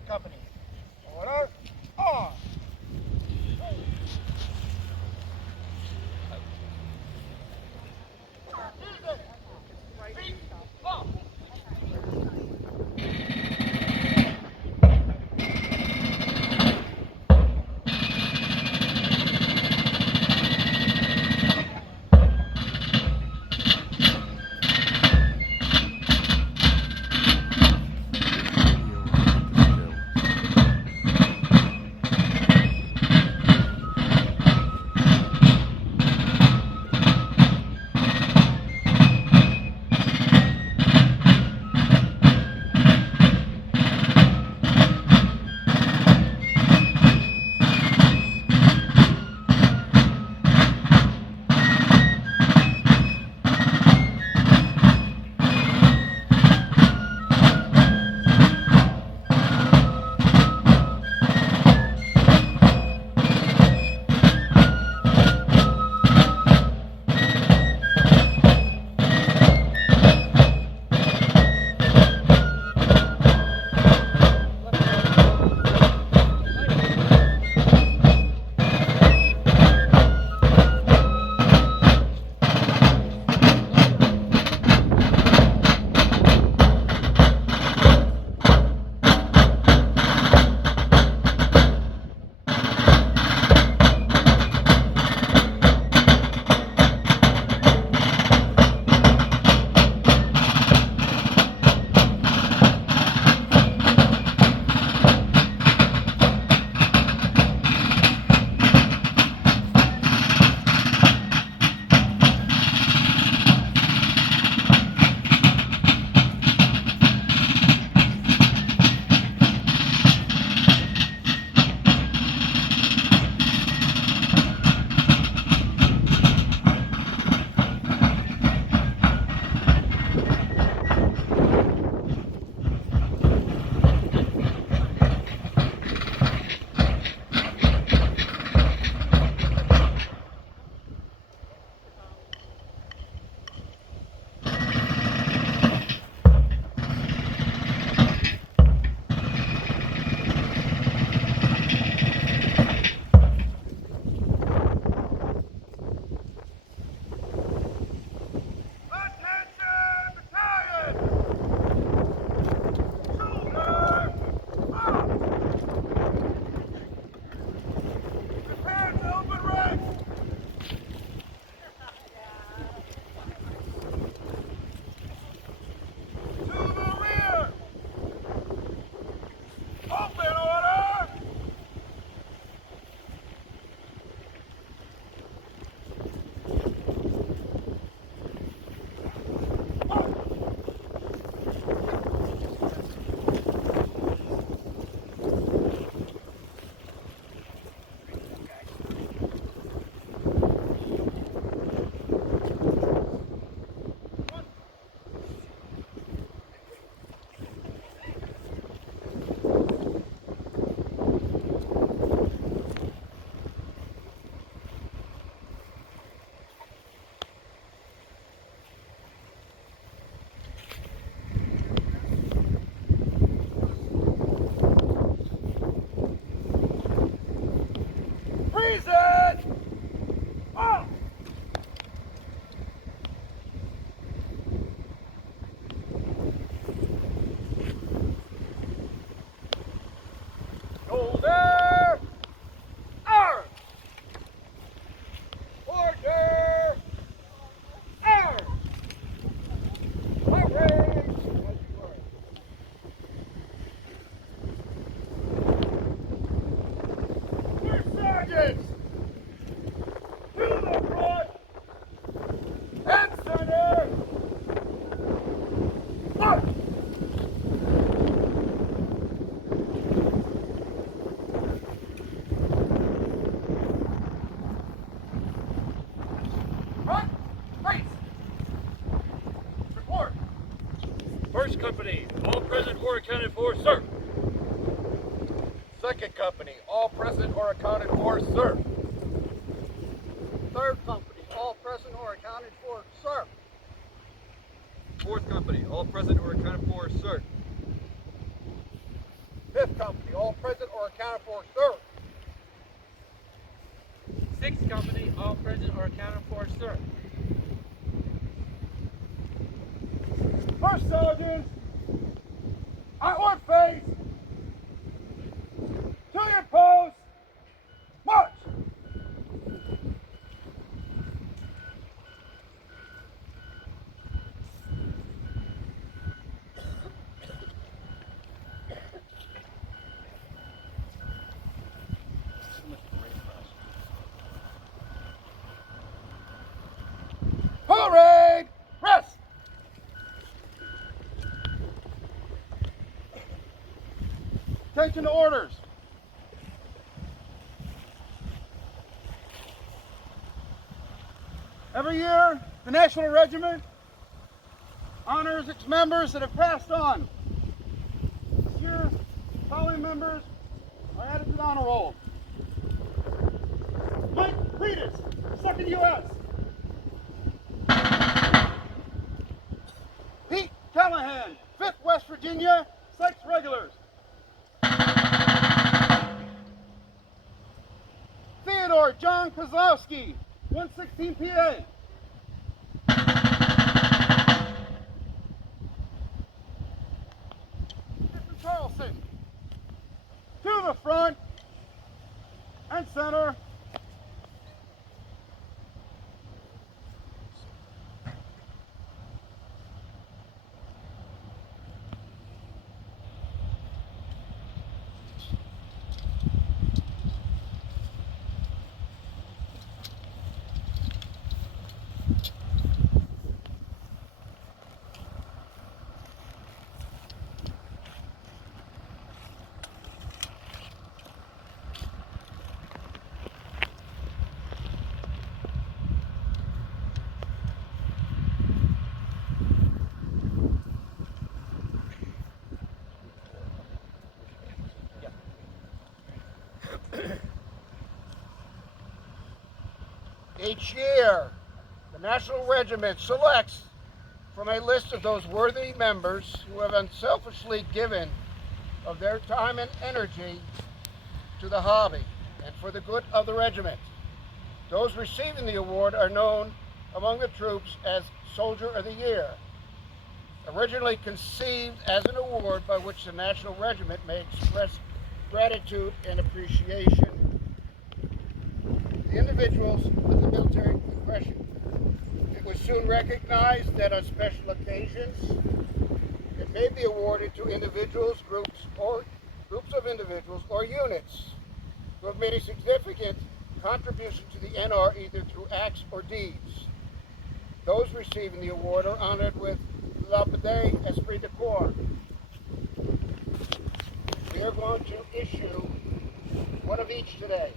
Third Company. Order. On. First Company, all present or accounted for, sir. Second Company, all present or accounted for, sir. Third Company, all present or accounted for, sir. Fourth Company, all present or accounted for, sir. 5th Company, all present or accounted for, sir. 6th Company, all present or accounted for, sir. First Sergeant, outward face, to your post, march! Parade! Rest! Attention to orders. Every year, the National Regiment honors its members that have passed on. This year, the following members are added to the honor roll. Mike Cletus, 2nd U.S. Pete Callahan, 5th West Virginia, Sykes Regulars. Theodore John Kozlowski, 116 PA. Mr. Carlson, to the front and center. Each year, the National Regiment selects from a list of those worthy members who have unselfishly given of their time and energy to the hobby and for the good of the regiment. Those receiving the award are known among the troops as Soldier of the Year, originally conceived as an award by which the National Regiment may express gratitude and appreciation to the individuals of the military profession. It was soon recognized that on special occasions it may be awarded to individuals, groups of individuals or units who have made a significant contribution to the NR either through acts or deeds. Those receiving the award are honored with La Médaille Esprit de Corps. We are going to issue one of each today.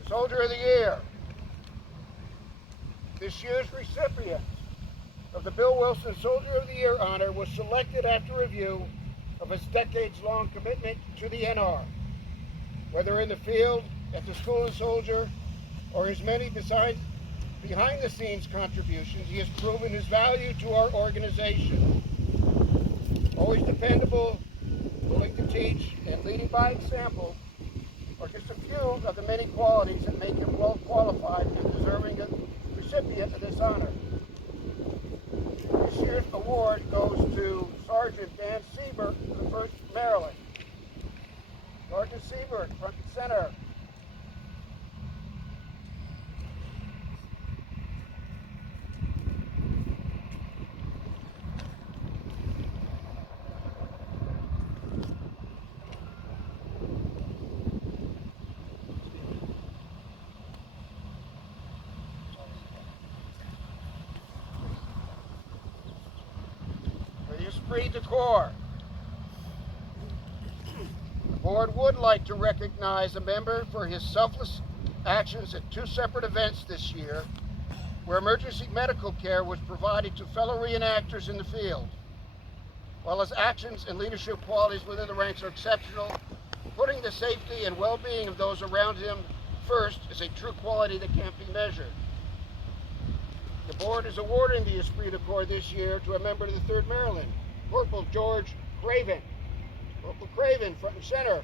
The Soldier of the Year. This year's recipient of the Bill Wilson Soldier of the Year honor was selected after review of his decades-long commitment to the NR, whether in the field, at the School and Soldier, or his many behind-the-scenes contributions. He has proven his value to our organization. Always dependable, willing to teach, and leading by example are just a few of the many qualities that make him well qualified and deserving of recipient of this honor. This year's award goes to Sergeant Dan Siebert of the 1st Maryland. Sergeant Siebert, front and center. Esprit de Corps. The board would like to recognize a member for his selfless actions at 2 separate events this year, where emergency medical care was provided to fellow reenactors in the field. While his actions and leadership qualities within the ranks are exceptional, putting the safety and well-being of those around him first is a true quality that can't be measured. The board is awarding the Esprit de Corps this year to a member of the 3rd Maryland, Corporal George Craven. Corporal Craven, front and center.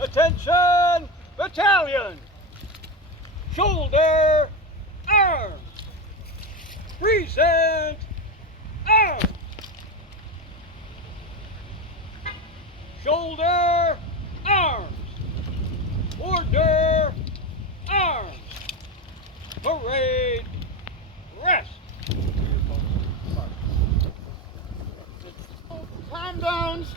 Attention, battalion! Shoulder, arms! Present, arms! Shoulder, arms! Order, arms! Parade, rest! Tom Downs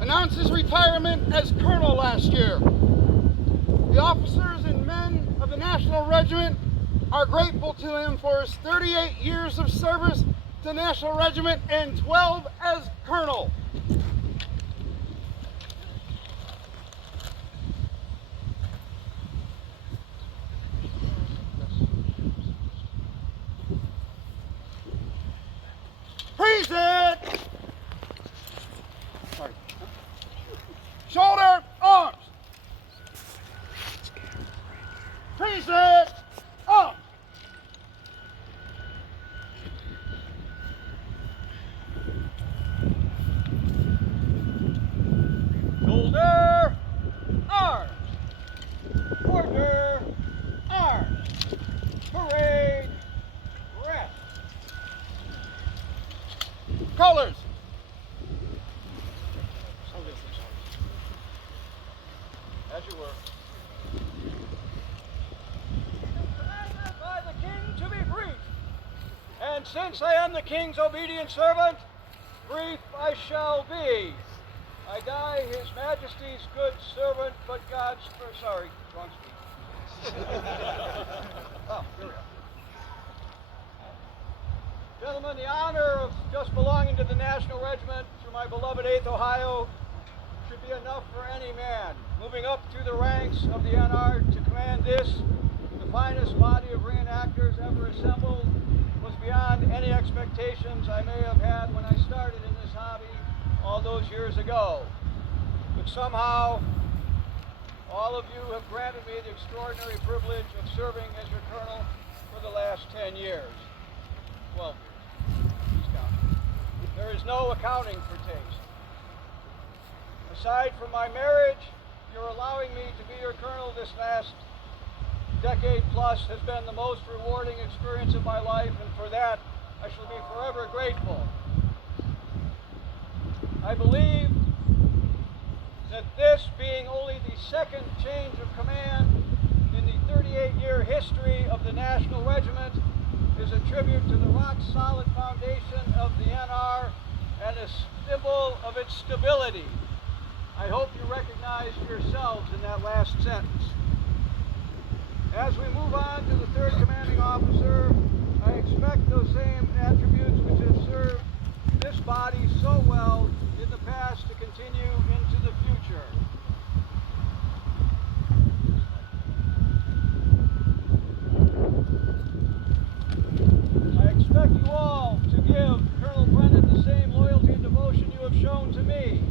announced his retirement as colonel last year. The officers and men of the National Regiment are grateful to him for his 38 years of service to the National Regiment and 12 as colonel. Present! Shoulder, arms! Present, arms! Shoulder, arms! Order, arms! Parade, rest! Colors! As you were. Commanded by the King to be brief. And since I am the King's obedient servant, brief I shall be. I die His Majesty's good servant, but God's... Sorry, wrong speech. Oh, here we are. Gentlemen, the honor of just belonging to the National Regiment through my beloved 8th Ohio should be enough for any man. Moving up through the ranks of the NR to command this, the finest body of reenactors ever assembled, was beyond any expectations I may have had when I started in this hobby all those years ago. But somehow, all of you have granted me the extraordinary privilege of serving as your colonel for the last 10 years. 12 years. Please count. There is no accounting for taste. Aside from my marriage, you're allowing me to be your colonel this last decade plus has been the most rewarding experience of my life, and for that I shall be forever grateful. I believe that this being only the second change of command in the 38-year history of the National Regiment is a tribute to the rock-solid foundation of the NR and a symbol of its stability. I hope you recognize yourselves in that last sentence. As we move on to the 3rd Commanding Officer, I expect those same attributes which have served this body so well in the past to continue into the future. I expect you all to give Colonel Brennan the same loyalty and devotion you have shown to me.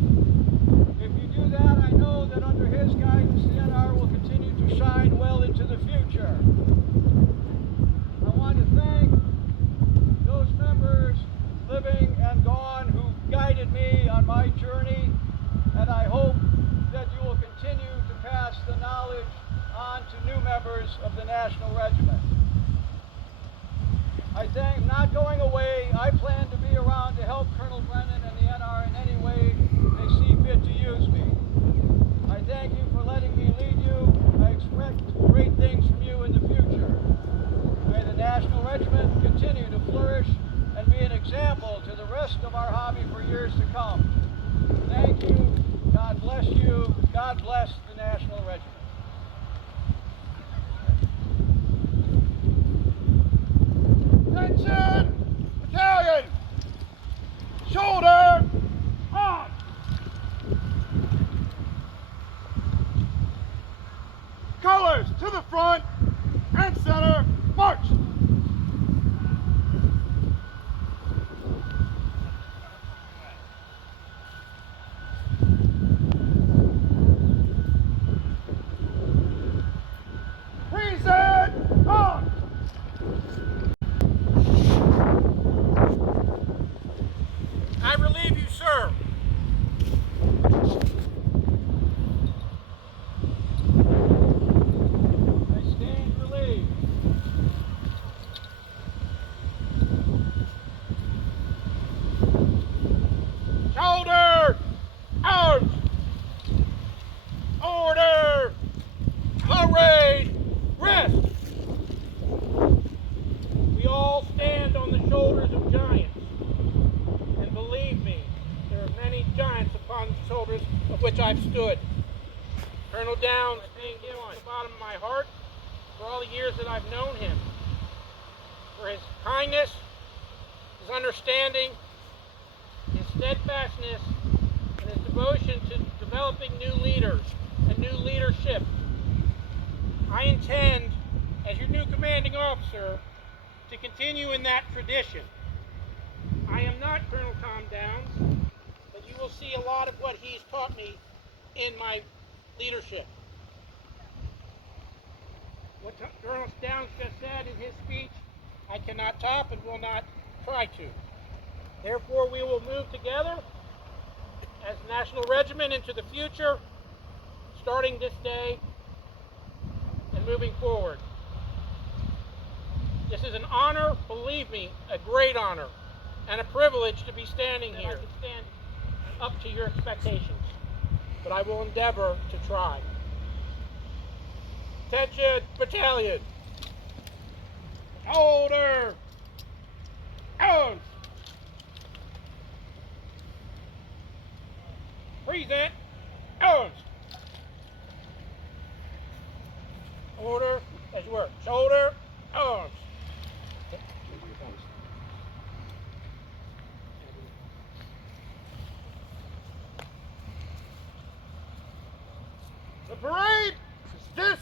If you do that, I know that under his guidance, the NR will continue to shine well into the future. I want to thank those members, living and gone, who guided me on my journey, and I hope that you will continue to pass the knowledge on to new members of the National Regiment. I thank, not going away, I plan to be around to help Colonel Brennan and the NR in any way they see fit to use me. I thank you for letting me lead you. I expect great things from you in the future. May the National Regiment continue to flourish and be an example to the rest of our hobby for years to come. Thank you. God bless you. God bless the National Regiment. which I've stood. Colonel Downs being him from the bottom of my heart for all the years that I've known him, for his kindness, his understanding, his steadfastness, and his devotion to developing new leaders and new leadership. I intend, as your new commanding officer, to continue in that tradition. I am not Colonel Tom Downs, but you will see a lot of what he's taught me in my leadership. What Colonel Downs just said in his speech, I cannot top and will not try to. Therefore, we will move together as a national regiment into the future, starting this day and moving forward. This is an honor, believe me, a great honor, and a privilege to be standing here. I can stand up to your expectations, but I will endeavor to try. Attention, battalion! Order! Arms! Present! Arms! Order, as you were. Shoulder, arms. The parade is this